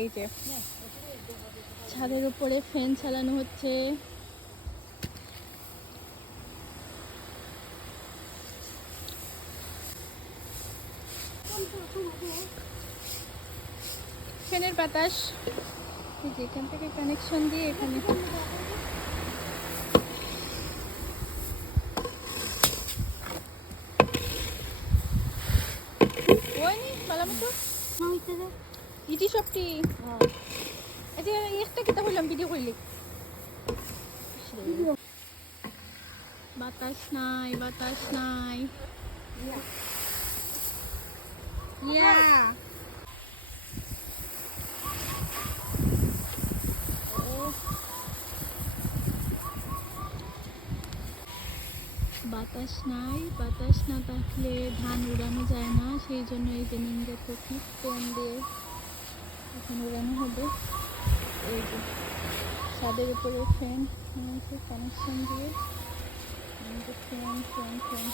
এই যে ছাদের উপরে ফ্যান চালানো হচ্ছে। ফ্যানের বাতাস এই যে এখান থেকে কানেকশন দিয়ে এখানে ইটি সবটি এই যে একটা কিতা হইলাম ভিডিও করলি বাতাস নাই বাতাস নাই ইয়া বাতাস নাই, বাতাস না থাকলে ধান উড়ানো যায় না, সেই জন্য এই যে নিমগাছ থেকে ফ্যান দিয়ে এখন উড়ানো হবে। এই যে ছাদের উপরে ফ্যান কানেকশন দিয়ে ফ্যান ফ্যান ফ্যান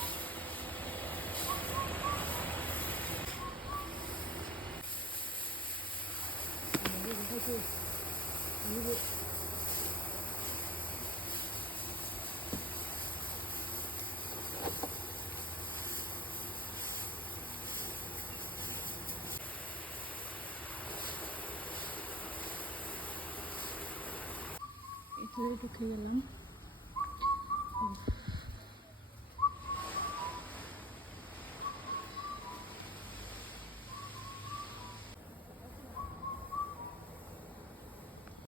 ঢুকে গেলাম।